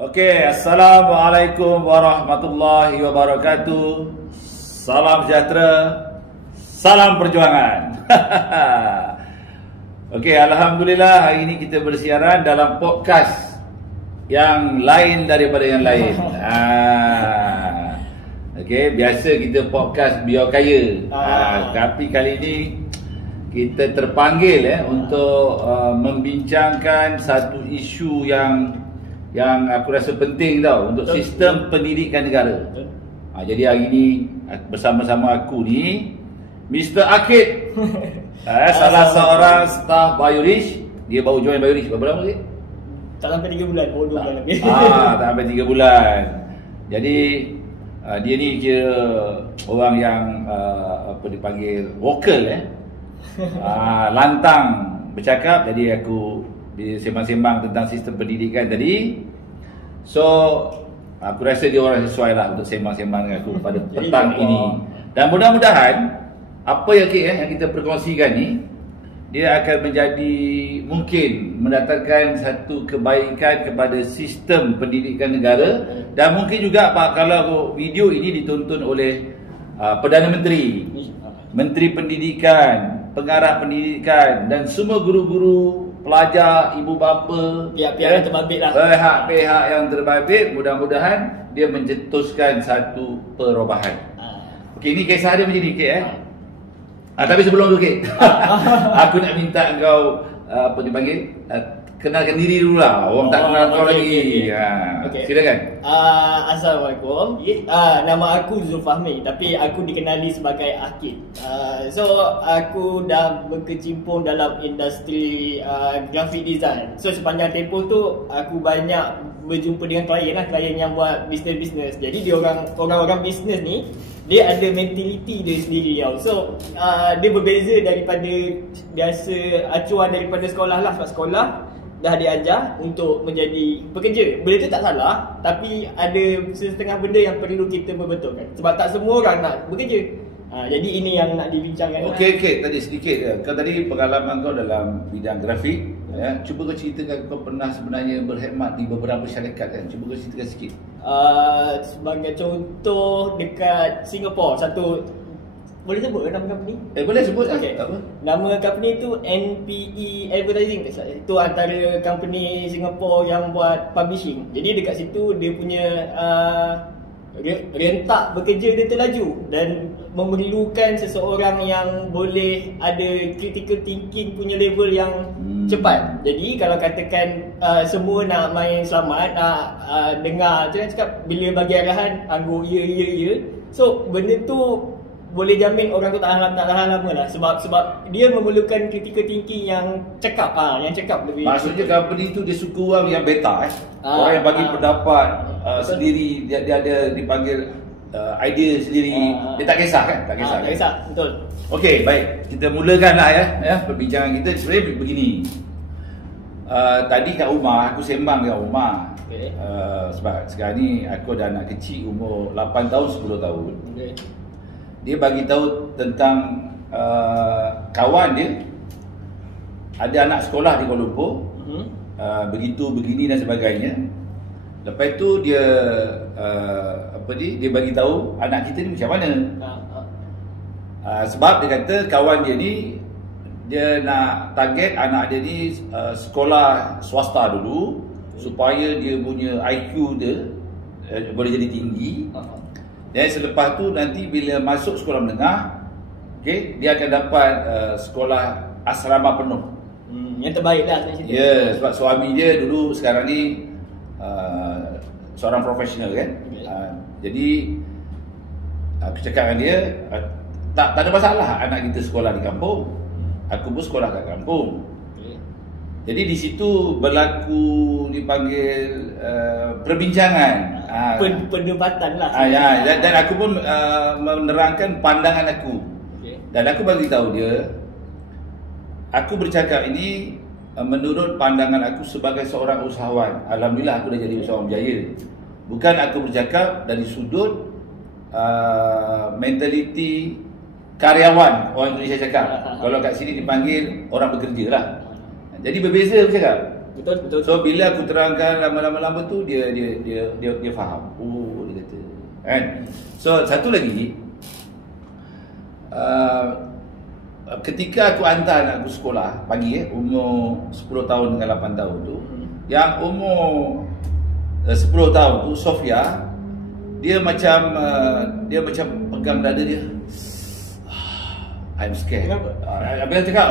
Okey, Assalamualaikum warahmatullahi wabarakatuh. Salam sejahtera, salam perjuangan. Okey, Alhamdulillah hari ini kita bersiaran dalam podcast yang lain daripada yang lain. Okey, biasa kita podcast biar kaya. Tapi kali ini kita terpanggil untuk membincangkan satu isu yang aku rasa penting tau untuk sistem pendidikan negara. Jadi hari ini bersama-sama aku ni Mr. Akid. Salah seorang staf Biorish. Dia baru join Biorish berapa lama lagi? Tak sampai 3 bulan, 2 bulan lebih. Tak sampai 3 bulan. Jadi dia ni kira orang yang apa dipanggil vokal lantang bercakap. Jadi aku sembang-sembang tentang sistem pendidikan tadi. So aku rasa dia orang sesuai lah untuk sembang-sembang dengan aku pada petang ini. Dan mudah-mudahan apa yang kita perkongsikan ni dia akan menjadi mungkin mendatangkan satu kebaikan kepada sistem pendidikan negara. Dan mungkin juga kalau video ini ditonton oleh Perdana Menteri, Menteri Pendidikan, Pengarah Pendidikan dan semua guru-guru, pelajar, ibu bapa, pihak-pihak yang terbabit lah. Pihak-pihak yang terbabit, mudah-mudahan dia mencetuskan satu perubahan. Okey, ni kisah dia macam ni, tapi sebelum tu, aku nak minta engkau apa dipanggil, kenalkan diri dulu lah. Orang tak kenal kau lagi. Silakan. Assalamualaikum. Nama aku Zulfahmi, tapi aku dikenali sebagai Akid. So aku dah berkecimpung dalam industri graphic design. So sepanjang tempoh tu aku banyak berjumpa dengan klien yang buat bisnes. Jadi dia orang bisnes ni dia ada mentaliti dia sendiri tau. So dia berbeza daripada biasa acuan daripada sekolah lah. Sebab sekolah dah diajar untuk menjadi pekerja. Benda tu tak salah, tapi ada setengah benda yang perlu kita perbetulkan. Sebab tak semua orang nak bekerja. Jadi ini yang nak dibincangkan. Okey, tadi sedikit. Kau tadi pengalaman kau dalam bidang grafik. Cuba kau ceritakan kau pernah sebenarnya berkhidmat di beberapa syarikat kan? Cuba kau ceritakan sikit. Sebagai contoh dekat Singapore, satu boleh sebut nama company? Boleh sebut lah. Okay. Nama company tu NPE Advertising. Itu antara company Singapore yang buat publishing. Jadi dekat situ dia punya rentak bekerja dia terlaju dan memerlukan seseorang yang boleh ada critical thinking punya level yang cepat. Jadi kalau katakan semua nak main selamat, nak dengar tu yang cakap bila bagi arahan anggur ya. So benda tu boleh jamin orang tu tak tahan lama lah. Sebab dia memerlukan critical thinking yang cakap lebih. Maksudnya company tu dia suka orang yang beta orang yang bagi pendapat sendiri, dia ada dipanggil idea sendiri. Dia tak kisah kan? Tak kisah, betul. Okey, baik. Kita mulakan lah perbincangan kita. Sebenarnya begini. Tadi kat rumah aku sembang dengan rumah. Sebab sekarang ni aku ada anak kecil umur 8 tahun 10 tahun. Dia bagi tahu tentang kawan dia ada anak sekolah di Kuala Lumpur, begitu begini dan sebagainya. Lepas tu dia dia bagi tahu anak kita ni macam mana. Sebab dia kata kawan dia ni dia nak target anak dia ni sekolah swasta dulu supaya dia punya IQ dia boleh jadi tinggi. Dan selepas tu nanti bila masuk sekolah menengah, dia akan dapat sekolah asrama penuh. Yang terbaik lah. Ya, sebab suami dia dulu sekarang ni seorang profesional kan. Jadi aku cakap dengan dia, tak ada masalah anak kita sekolah di kampung. Aku pun sekolah kat kampung. Jadi di situ berlaku dipanggil perbincangan, perdebatan lah. Dan aku pun menerangkan pandangan aku. Dan aku bagi tahu dia, aku bercakap ini menurut pandangan aku sebagai seorang usahawan. Alhamdulillah aku dah jadi usahawan berjaya. Bukan aku bercakap dari sudut mentaliti karyawan orang Indonesia cakap. Kalau kat sini dipanggil orang bekerja lah. Jadi berbeza aku cakap. Betul. So bila aku terangkan lama-lama tu dia faham. Oh, dia kata. Kan? So satu lagi, ketika aku hantar anak aku sekolah pagi umur 10 tahun dengan 8 tahun tu, yang umur 10 tahun tu Sofia, dia macam pegang dada dia. I'm scared. Kenapa? Habis dia cakap,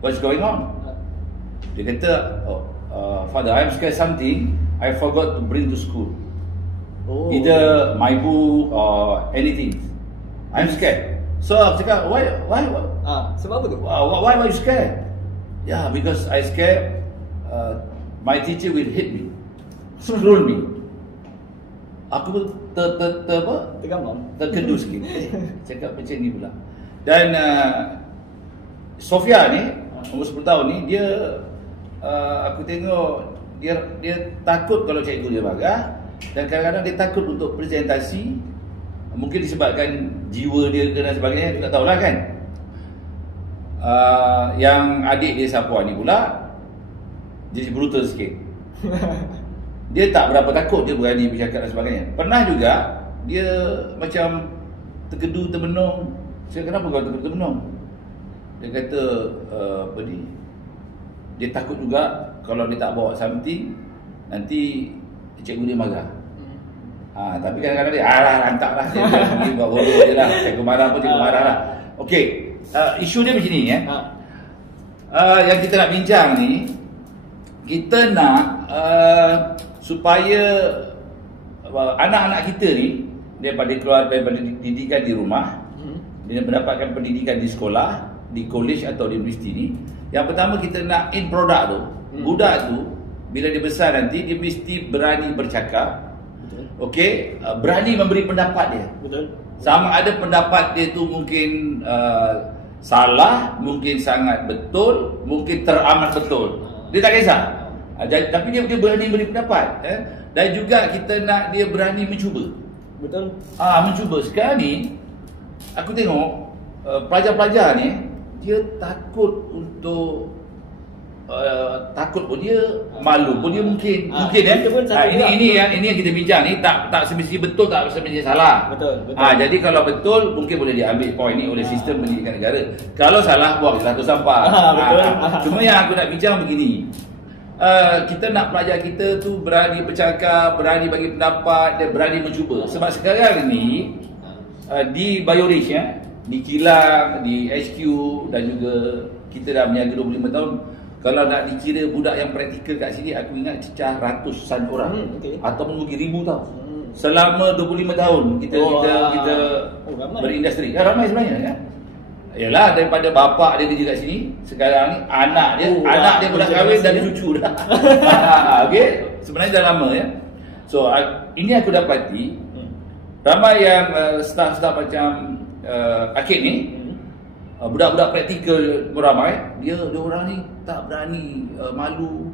what's going on? Dia kata, Father, I'm scared something I forgot to bring to school. Oh. Either my book or anything. I'm scared. So aku cakap, why? Sebab apa tu? Why are you scared? Yeah, because I scared my teacher will hit me, scold me. Aku terkedu sikit. Cakap macam ni pula. Dan Sofia ni umur 10 tahun ni, dia aku tengok dia takut kalau cikgu dia marah, dan kadang-kadang dia takut untuk presentasi. Mungkin disebabkan jiwa dia dan sebagainya, tak tahulah kan. Yang adik dia Sapua ni pula jadi brutal sikit. Dia tak berapa takut, dia berani bercakap dan sebagainya. Pernah juga dia macam terkedu, termenung. Saya, kenapa kau terkedu, termenung? Dia kata, dia takut juga kalau dia tak bawa something, nanti cikgu dia marah. Tapi kadang-kadang dia, lantak lah, dia pergi buat bodoh je lah, cikgu marah pun cikgu marah lah. Okey, isu dia macam ni yang kita nak bincang ni, kita nak supaya anak-anak kita ni daripada keluar daripada didikan di rumah, dia mendapatkan pendidikan di sekolah, di college atau di universiti ni. Yang pertama, kita nak in product tu, budak tu bila dia besar nanti, dia mesti berani bercakap. Okey, berani memberi pendapat dia. Betul. Sama ada pendapat dia tu mungkin salah, mungkin sangat betul, mungkin teramat betul. Dia tak kisah. Tapi dia berani beri pendapat. Dan juga kita nak dia berani mencuba. Betul. Mencuba. Sekarang ni aku tengok pelajar-pelajar ni, dia takut untuk takut pun dia, malu pun dia mungkin ini yang kita bincang ni, tak semestinya betul, tak semestinya salah. Betul. Jadi kalau betul mungkin boleh diambil poin ni oleh sistem pendidikan negara. Kalau salah, buang je satu sampah. Betul. Cuma yang aku nak bincang begini, kita nak pelajar kita tu berani bercakap, berani bagi pendapat dan berani mencuba. Sebab sekarang ni di Bioris, di Kilang, di HQ, dan juga kita dah berniaga 25 tahun. Kalau nak dikira budak yang praktikal kat sini, aku ingat cecah ratusan orang, ataupun mungkin ribu tau. Selama 25 tahun kita berindustri. Ramai sebenarnya kan. Yalah, daripada bapak dia kerja kat sini, sekarang ni anak dia pula kahwin dan cucu dah. Okey, sebenarnya dah lama ya. So ini aku dapati ramai yang staff-staff macam Akid ni, budak-budak praktikal pun ramai. Dia orang ni tak berani, malu,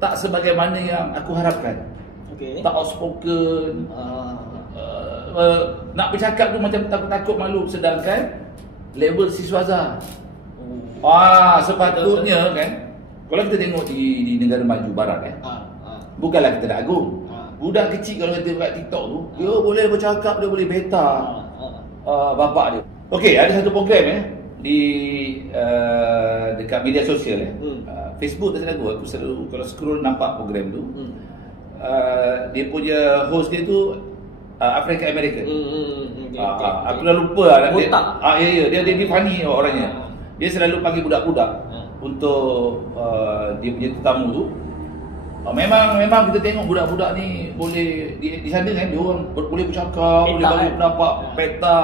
tak sebagaimana yang aku harapkan. Tak outspoken, nak bercakap tu macam takut-takut, malu. Sedangkan level siswaza sepatutnya kan, kalau kita tengok di negara maju barat bukanlah kita nak agung. Budak kecil kalau kita buat TikTok tu, dia boleh bercakap, dia boleh beta bapak dia. Okey, ada satu program di dekat media sosial Facebook, tak salah aku selalu kalau scroll nampak program tu. Dia punya host dia tu African American. Aku dah lupa lah dia. Dia funny orangnya. Dia selalu panggil budak-budak untuk dia punya tetamu tu. Memang kita tengok budak-budak ni boleh di sana kan, dia orang boleh bercakap, boleh bagi pendapat, peta.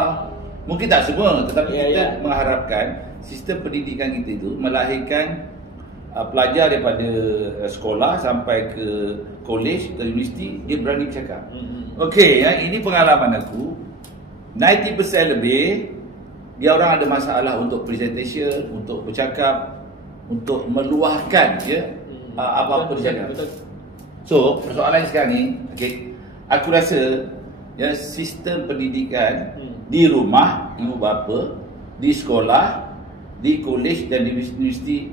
Mungkin tak semua, tetapi kita mengharapkan sistem pendidikan kita itu melahirkan pelajar daripada sekolah sampai ke college, ke universiti, dia berani bercakap. Okey, ini pengalaman aku. 90% lebih dia orang ada masalah untuk presentation, untuk bercakap, untuk meluahkan apa-apa dia cakap. So, persoalan sekarang ni, okey, aku rasa sistem pendidikan di rumah, ibu bapa, di sekolah, di college dan di universiti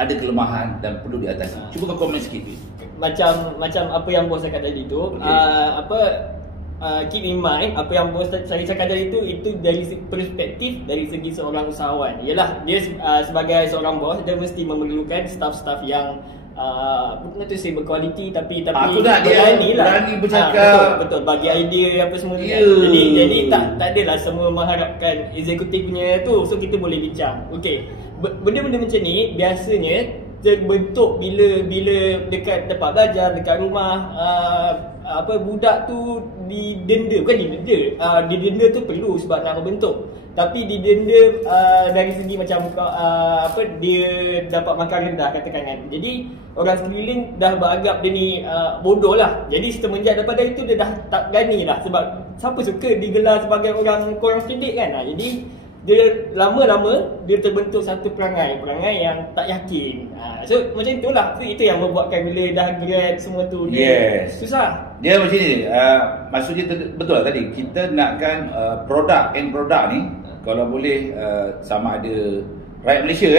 ada kelemahan dan perlu diatasi. Cuba kau komen sikit. Macam apa yang bos cakap tadi tu, keep in mind apa yang bos saya cakap tadi itu dari perspektif dari segi seorang usahawan. Yalah, dia sebagai seorang bos, dia mesti memerlukan staff-staff yang bukan tu saya berkualiti tapi berani bercakap, betul bagi idea apa semua kan. Jadi tak adalah semua mengharapkan eksekutif punya tu, so kita boleh bincang. Okey, benda-benda macam ni biasanya terbentuk bila dekat tempat belajar, dekat rumah, budak tu didenda, bukan didenda tu perlu sebab nak berbentuk, tapi didenda dari segi macam dia dapat makan rendah katakan kan. Jadi orang sekeliling dah beranggap dia ni bodoh lah. Jadi semenjak daripada itu dia dah tak berani lah, sebab siapa suka digelar sebagai orang kurang cerdik kan. Jadi dia lama-lama dia terbentuk satu perangai yang tak yakin. So macam itulah, itu yang membuatkan bila dah grad semua tu dia susah. Dia macam ni, maksudnya betul lah tadi, kita nakkan end produk ni kalau boleh sama ada rakyat Malaysia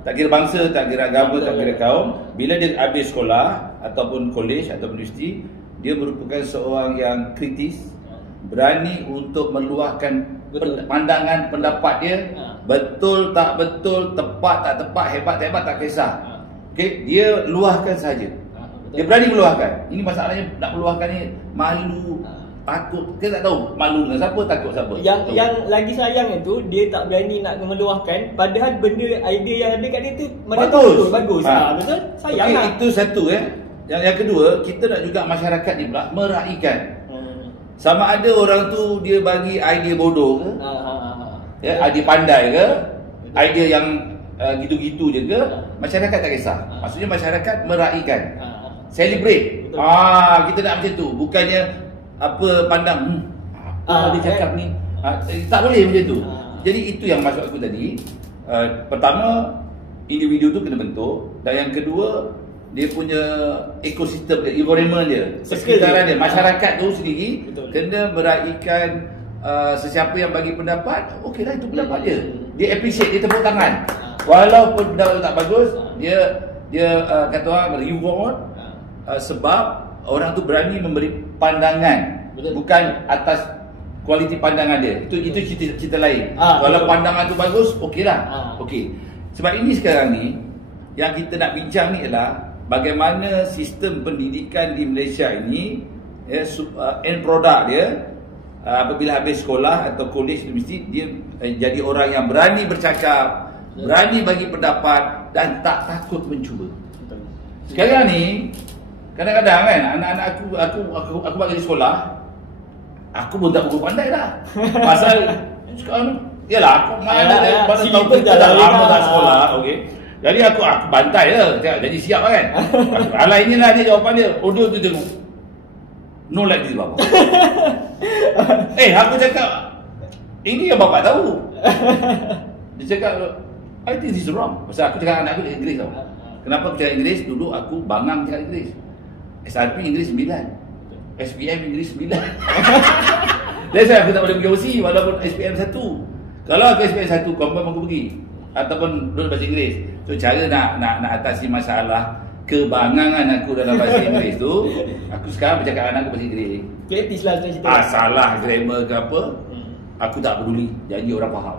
tak kira bangsa, tak kira agama, tak kira kaum, bila dia habis sekolah ataupun college ataupun universiti, dia merupakan seorang yang kritis, berani untuk meluahkan pandangan pendapat dia, betul tak betul, tepat tak tepat, hebat tak hebat tak kisah. Okey, dia luahkan saja. Dia berani meluahkan. Ini masalahnya nak meluahkan ni malu, takut. Kita tak tahu malu dengan siapa, takut siapa. Yang lagi sayang itu dia tak berani nak meluahkan, padahal benda idea yang ada kat dia tu bagus. Betul? Sayang lah. Itu satu Yang kedua, kita nak juga masyarakat ni pula meraihkan. Sama ada orang tu dia bagi idea bodoh ke, idea pandai ke, idea yang gitu-gitu je ke, masyarakat tak kisah. Maksudnya masyarakat meraihkan, celebrate. Kita nak macam tu, bukannya pandang dia cakap ni, tak boleh macam tu. Jadi itu yang maksud aku tadi. Pertama, individu tu kena bentuk, dan yang kedua, dia punya ekosistem dia, environment dia, sekitaran dia, masyarakat tu sendiri kena meraihkan sesiapa yang bagi pendapat. Okeylah, itu pendapat dia. Dia appreciate, dia tepuk tangan. Walaupun pendapat tu tak bagus, dia kata orang reward, sebab orang tu berani memberi pandangan, bukan atas kualiti pandangan dia. Itu cerita lain. Kalau pandangan tu bagus, okeylah. Okey. Sebab ini sekarang ni yang kita nak bincang ni ialah bagaimana sistem pendidikan di Malaysia ini, end product dia, apabila habis sekolah atau college, universiti, dia jadi orang yang berani bercakap, berani bagi pendapat dan tak takut mencuba. Sekarang ni kadang-kadang kan anak-anak aku bagi sekolah, aku pun tak berapa pandai dah. Pasal sekarang yalah, aku mana pada tahun kita dah lama tak sekolah. Okey. Jadi aku bantai je, jadi siap lah kan. Alah, inilah dia jawapan dia. Dia tu tengok, no like this bapa. Aku cakap, ini yang bapak tahu. Dia cakap, I think this is wrong. Pasal aku cakap anak aku Inggeris tau. Kenapa aku cakap Inggeris? Dulu aku bangang cakap Inggeris. SRP Inggeris 9, SPM Inggeris 9. That's why aku tak boleh pergi OC walaupun SPM 1. Kalau aku SPM 1, confirm aku pergi, ataupun duduk bahasa Inggeris. So cara nak atasi masalah kebangangan aku dalam bahasa Inggeris tu, aku sekarang bercakap dengan aku bahasa Inggeris. Kreatif lah cerita. Salah grammar ke apa, aku tak peduli, janji orang faham.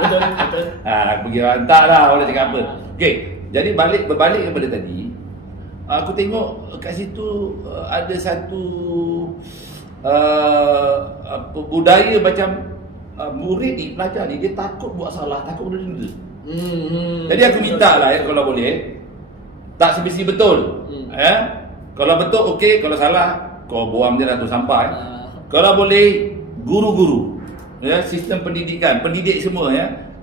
Betul. Pergi rantak lah orang cakap apa. Okey, jadi berbalik kepada tadi, aku tengok kat situ ada satu budaya macam murid ni, pelajar ni, dia takut buat salah, takut benda denda. Jadi aku minta lah kalau boleh, tak semesti betul. Kalau betul okey, kalau salah kau buang je lah tu sampai. Kalau boleh guru-guru, sistem pendidikan, pendidik semua,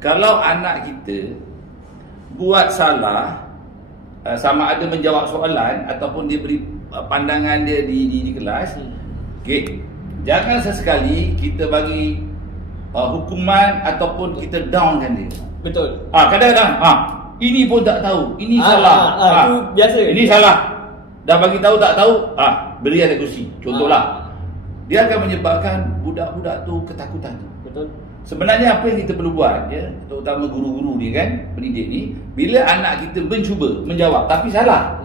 kalau anak kita buat salah, sama ada menjawab soalan ataupun dia beri pandangan dia di kelas, okey, jangan sesekali kita bagi hukuman ataupun kita downkan dia. Betul. Kadang-kadang ini pun tak tahu, ini salah. Itu biasa. Ini salah. Dah bagi tahu tak tahu, beri atas kursi. Contohlah. Dia akan menyebabkan budak-budak tu ketakutan. Betul. Sebenarnya apa yang kita perlu buat ya, terutama guru-guru ni kan, pendidik ni, bila anak kita mencuba menjawab tapi salah,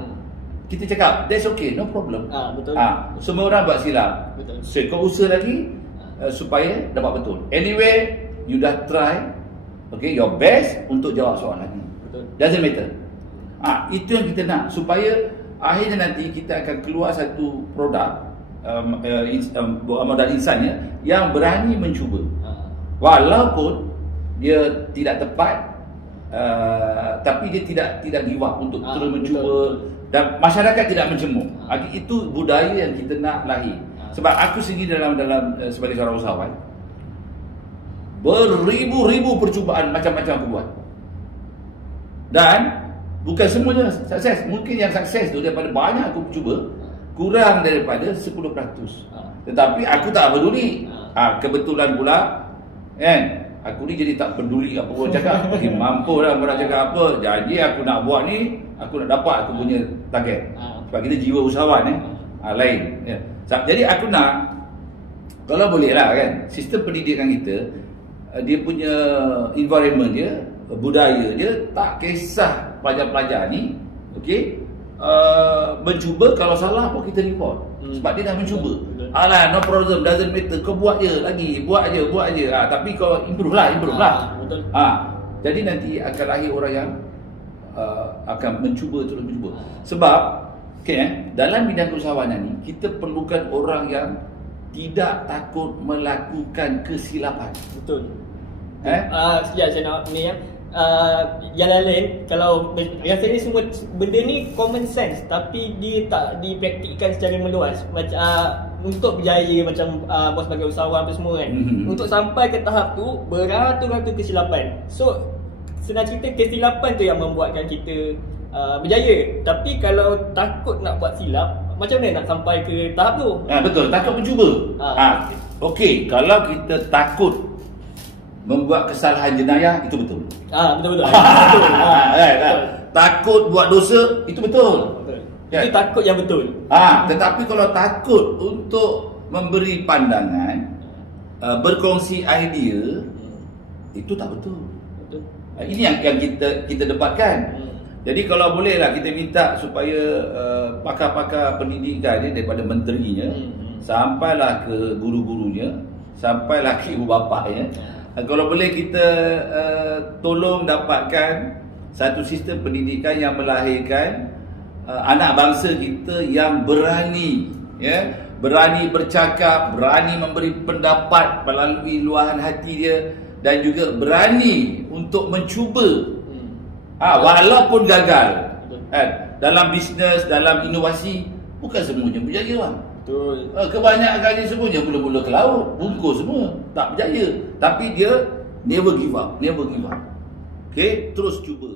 kita cakap that's okay, no problem. Betul. Semua orang buat silap. Betul. So kau usaha lagi supaya dapat betul. Anyway, you dah try, okay, your best untuk jawab soalan lagi. Betul. Doesn't matter. Itu yang kita nak, supaya akhirnya nanti kita akan keluar satu produk modal insan ya, yang berani mencuba. Walaupun dia tidak tepat, tapi dia tidak give up untuk terus mencuba. Betul. Dan masyarakat tidak mencemooh. Itu budaya yang kita nak lahir. Sebab aku sendiri dalam sebagai seorang usahawan, beribu-ribu percubaan macam-macam aku buat. Dan bukan semuanya sukses. Mungkin yang sukses tu daripada banyak aku cuba, kurang daripada 10%. Tetapi aku tak peduli. Kebetulan pula kan, aku ni jadi tak peduli apa orang cakap. Mampu lah orang cakap apa, jadi aku nak buat ni, aku nak dapat aku punya target. Sebab kita jiwa usahawan lain ya. Jadi aku nak, kalau boleh lah kan, sistem pendidikan kita, dia punya environment dia, budaya dia, tak kisah pelajar-pelajar ni, okey, mencuba, kalau salah pun kita report. Sebab dia dah mencuba. Alah, no problem, doesn't matter, kau buat je lagi, buat je. Tapi kau improve lah. Betul. Jadi nanti akan lahir orang yang akan terus mencuba. Sebab okay, dalam bidang keusahawanan ni, kita perlukan orang yang tidak takut melakukan kesilapan. Betul. Sekejap saya nak ni ya. Yang lain, kalau rasa ni semua benda ni common sense, tapi dia tak dipraktikkan secara meluas. Macam untuk berjaya macam bos sebagai usahawan apa semua kan. Untuk sampai ke tahap tu, beratus-ratus kesilapan. So senang cerita, kesilapan tu yang membuatkan kita berjaya. Tapi kalau takut nak buat silap, macam mana nak sampai ke tahap tu? Betul, takut mencuba. Okey, kalau kita takut membuat kesalahan jenayah, itu betul. Betul. Takut buat dosa, itu betul. Itu takut yang betul. Tetapi kalau takut untuk memberi pandangan, berkongsi idea, itu tak betul. Ini yang kita debatkan. Jadi kalau bolehlah kita minta supaya pakar-pakar pendidikan ni, daripada menterinya sampailah ke guru-gurunya, sampailah ke ibu bapaknya, kalau boleh kita tolong dapatkan satu sistem pendidikan yang melahirkan anak bangsa kita yang berani, ya, berani bercakap, berani memberi pendapat melalui luahan hati dia, dan juga berani untuk mencuba walaupun gagal. Dalam bisnes, dalam inovasi, bukan semuanya berjaya bang. Betul. Kebanyakan semuanya mula-mula ke laut, bungkus semua, tak berjaya. Tapi dia never give up. Okay, terus cuba.